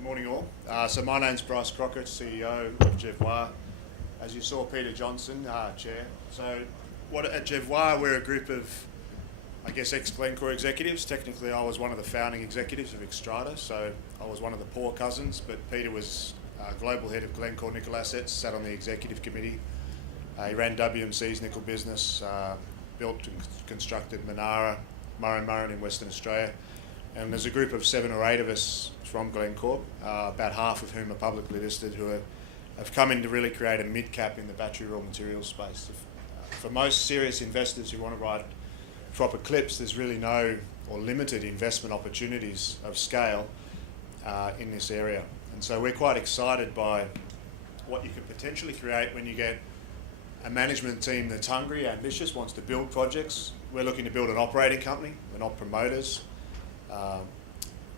Good morning all. So my name's Bryce Crockett, CEO of Jervois. As you saw, Peter Johnson, Chair. So at Jervois, we're a group of, ex-Glencore executives. Technically, I was one of the founding executives of Xstrata, so I was one of the poor cousins, but Peter was global head of Glencore Nickel Assets, sat on the executive committee. He ran WMC's nickel business, built and constructed Murrin Murrin in Western Australia. And there's a group of 7 or 8 of us from Glencore, about half of whom are publicly listed, who have come in to really create a mid-cap in the battery raw materials space. For most serious investors who want to write proper clips, there's really no or limited investment opportunities of scale in this area. And so we're quite excited by what you could potentially create when you get a management team that's hungry, ambitious, wants to build projects. We're looking to build an operating company, we're not promoters.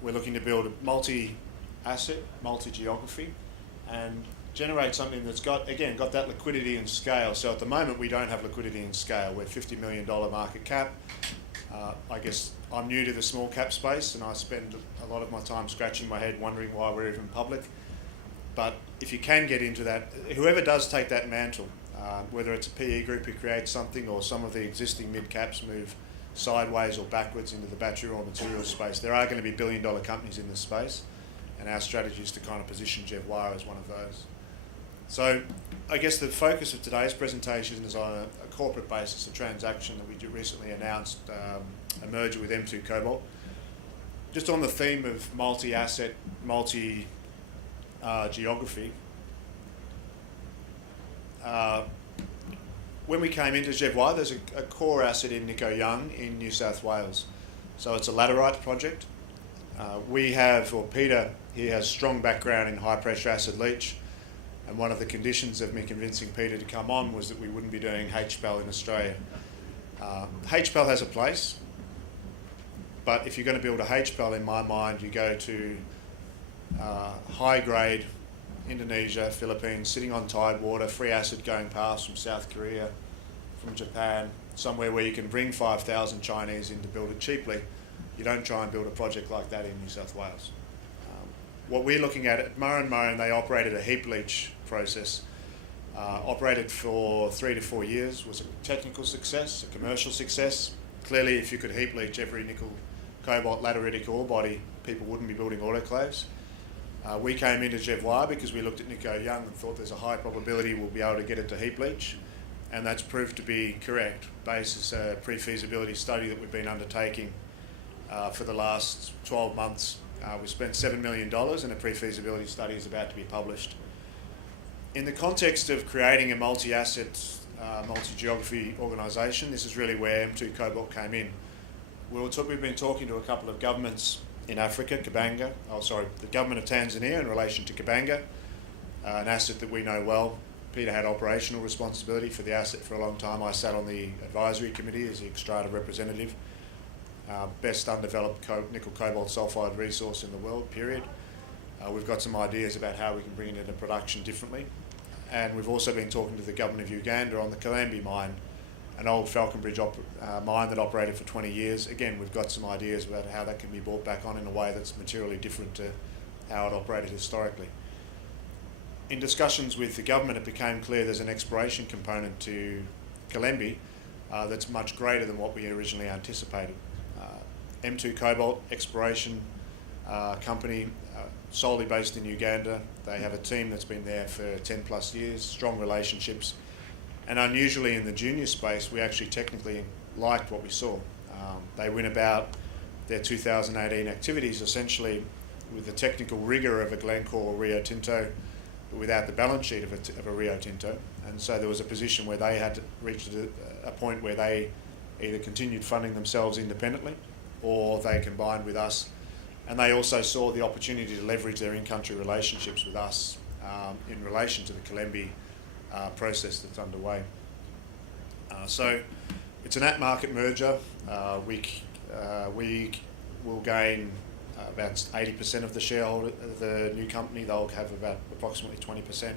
We're looking to build a multi-asset, multi-geography, and generate something that's got that liquidity and scale. So at the moment we don't have liquidity and scale. We're $50 million market cap. I guess I'm new to the small cap space and I spend a lot of my time scratching my head wondering why we're even public. But if you can get into that, whoever does take that mantle, whether it's a PE group who creates something or some of the existing mid-caps move sideways or backwards into the battery raw materials space, there are going to be billion-dollar companies in this space, and our strategy is to kind of position Jervois as one of those. So I guess the focus of today's presentation is on a corporate basis, a transaction that we recently announced, a merger with M2 Cobalt. Just on the theme of multi-asset, multi-geography, when we came into Jervois, there's a core asset in Nico Young in New South Wales. So it's a laterite project. Peter, he has strong background in high pressure acid leach. And one of the conditions of me convincing Peter to come on was that we wouldn't be doing HPAL in Australia. HPAL has a place, but if you're going to build a HPAL, in my mind, you go to high grade Indonesia, Philippines, sitting on tidewater, free acid going past from South Korea, from Japan, somewhere where you can bring 5,000 Chinese in to build it cheaply. You don't try and build a project like that in New South Wales. What we're looking at Murrin, they operated a heap leach process, operated for 3 to 4 years, was a technical success, a commercial success. Clearly, if you could heap leach every nickel cobalt lateritic ore body, people wouldn't be building autoclaves. We came into Jervois because we looked at Nico Young and thought there's a high probability we'll be able to get it to heap leach, and that's proved to be correct, basis a pre-feasibility study that we've been undertaking for the last 12 months. We spent $7 million and a pre-feasibility study is about to be published. In the context of creating a multi-asset, multi-geography organisation, this is really where M2 Cobalt came in. We've been talking to a couple of governments in Africa, the government of Tanzania in relation to Kabanga, an asset that we know well. Peter had operational responsibility for the asset for a long time. I sat on the advisory committee as the Xstrata representative. Best undeveloped nickel cobalt sulfide resource in the world, period. We've got some ideas about how we can bring it into production differently. And we've also been talking to the government of Uganda on the Kalambi mine, an old Falconbridge mine that operated for 20 years. Again, we've got some ideas about how that can be brought back on in a way that's materially different to how it operated historically. In discussions with the government, it became clear there's an exploration component to Kalambi that's much greater than what we originally anticipated. M2 Cobalt exploration company, solely based in Uganda. They have a team that's been there for 10 plus years, strong relationships. And unusually in the junior space, we actually technically liked what we saw. They went about their 2018 activities essentially with the technical rigour of a Glencore or Rio Tinto, but without the balance sheet of a Rio Tinto. And so there was a position where they had reached a point where they either continued funding themselves independently or they combined with us. And they also saw the opportunity to leverage their in-country relationships with us in relation to the Kalambi process that's underway. So it's an at-market merger. We will gain about 80% of the shareholder of the new company. They'll have about approximately 20%.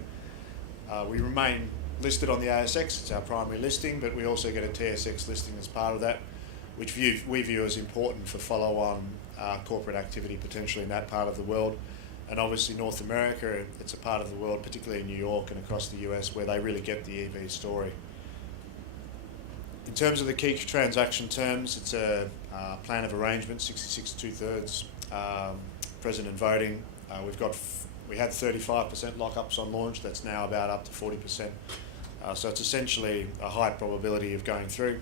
We remain listed on the ASX. It's our primary listing, but we also get a TSX listing as part of that, which we view as important for follow-on corporate activity potentially in that part of the world. And obviously North America, it's a part of the world, particularly in New York and across the US, where they really get the EV story. In terms of the key transaction terms, it's a plan of arrangement, 66 2/3 president voting. We had 35% lockups on launch. That's now about up to 40%. So it's essentially a high probability of going through.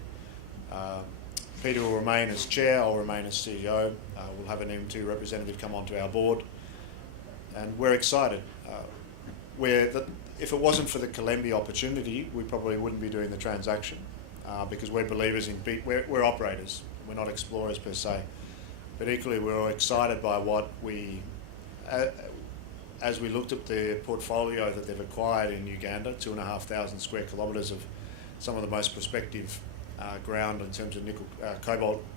Peter will remain as chair. I'll remain as CEO. We'll have an M2 representative come onto our board, and we're excited. If it wasn't for the Colembi opportunity, we probably wouldn't be doing the transaction, because we're believers in we're operators. We're not explorers per se, but equally we're excited by what as we looked at the portfolio that they've acquired in Uganda, 2,500 square kilometres of some of the most prospective ground in terms of nickel,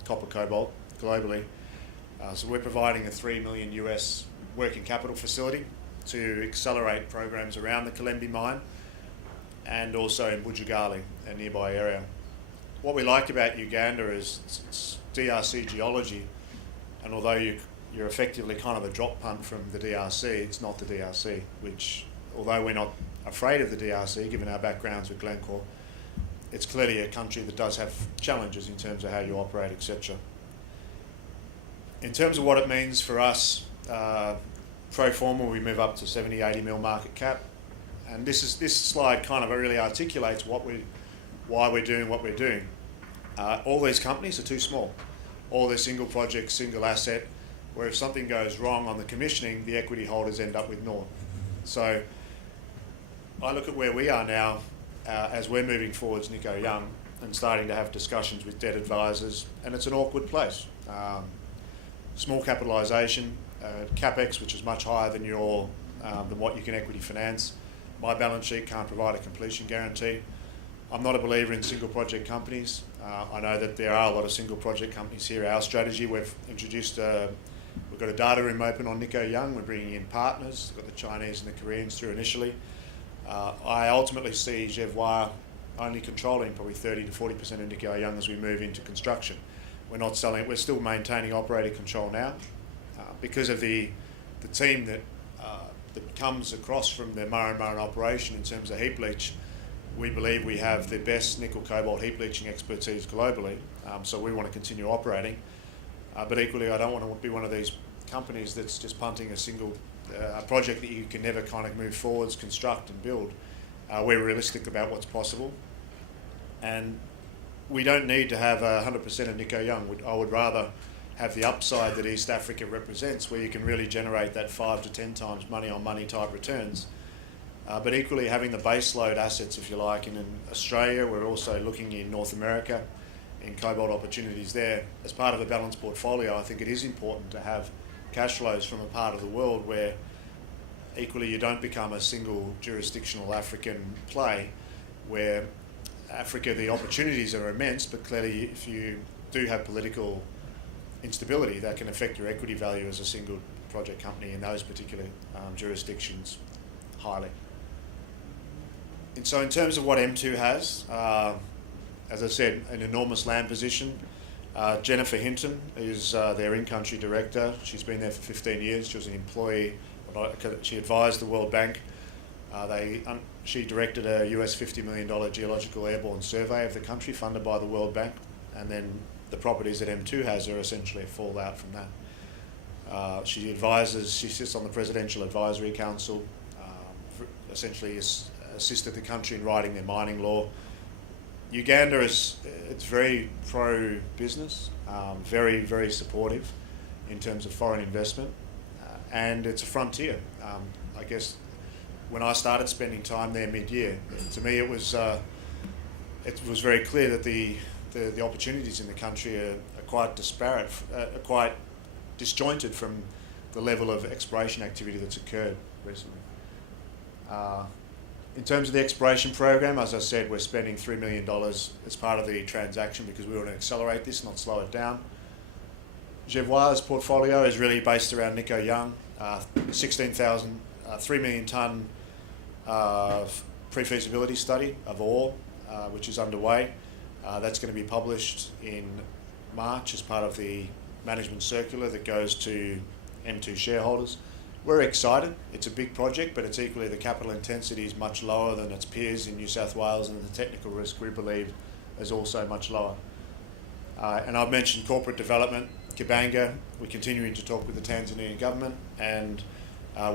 copper cobalt globally. So we're providing a $3 million US working capital facility to accelerate programs around the Colembi mine and also in Bujagali, a nearby area. What we like about Uganda is it's DRC geology, and although you're effectively kind of a drop punt from the DRC, it's not the DRC, which, although we're not afraid of the DRC, given our backgrounds with Glencore, it's clearly a country that does have challenges in terms of how you operate, etc. In terms of what it means for us, pro forma, we move up to 70, 80 mil market cap. And this slide kind of really articulates why we're doing what we're doing. All these companies are too small. All they're single project, single asset, where if something goes wrong on the commissioning, the equity holders end up with naught. So I look at where we are now as we're moving forwards, Nico Young, and starting to have discussions with debt advisors, and it's an awkward place. Small capitalisation, capex, which is much higher than what you can equity finance. My balance sheet can't provide a completion guarantee. I'm not a believer in single project companies. I know that there are a lot of single project companies here. Our strategy, we've introduced we've got a data room open on Nico Young. We're bringing in partners. We've got the Chinese and the Koreans through initially. I ultimately see Jervois only controlling probably 30 to 40% of Nico Young as we move into construction. We're not selling it. We're still maintaining operator control now because of the team that comes across from the Murrin operation in terms of heap leach. We believe we have the best nickel cobalt heap leaching expertise globally, so we want to continue operating. But equally, I don't want to be one of these companies that's just punting a project that you can never kind of move forwards, construct and build. We're realistic about what's possible, and we don't need to have 100% of Nico Young. I would rather have the upside that East Africa represents, where you can really generate that 5 to 10 times money on money type returns. But equally having the base load assets, if you like, and in Australia, we're also looking in North America in cobalt opportunities there. As part of a balanced portfolio, I think it is important to have cash flows from a part of the world where equally you don't become a single jurisdictional African play, where Africa, the opportunities are immense, but clearly if you do have political instability, that can affect your equity value as a single project company in those particular jurisdictions highly. And so in terms of what M2 has, as I said, an enormous land position. Jennifer Hinton is their in-country director. She's been there for 15 years. She was an employee. She advised the World Bank. She directed a US $50 million geological airborne survey of the country funded by the World Bank, and then the properties that M2 has are essentially a fallout from that. She sits on the Presidential Advisory Council, essentially assisted the country in writing their mining law. Uganda it's very pro-business, very, very supportive in terms of foreign investment, and it's a frontier. I guess when I started spending time there mid-year, to me it was very clear that the opportunities in the country are quite disparate, quite disjointed from the level of exploration activity that's occurred recently. In terms of the exploration program, as I said, we're spending $3 million as part of the transaction because we want to accelerate this, not slow it down. Jervois' portfolio is really based around Nico Young, 16,000, 3 million tonne pre-feasibility study of ore, which is underway. That's going to be published in March as part of the management circular that goes to M2 shareholders. We're excited. It's a big project, but it's equally the capital intensity is much lower than its peers in New South Wales, and the technical risk we believe is also much lower. And I've mentioned corporate development, Kabanga. We're continuing to talk with the Tanzanian government, and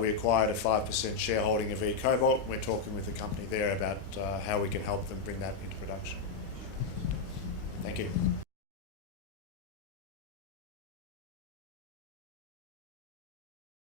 we acquired a 5% shareholding of eCobalt. We're talking with the company there about how we can help them bring that into production. Thank you.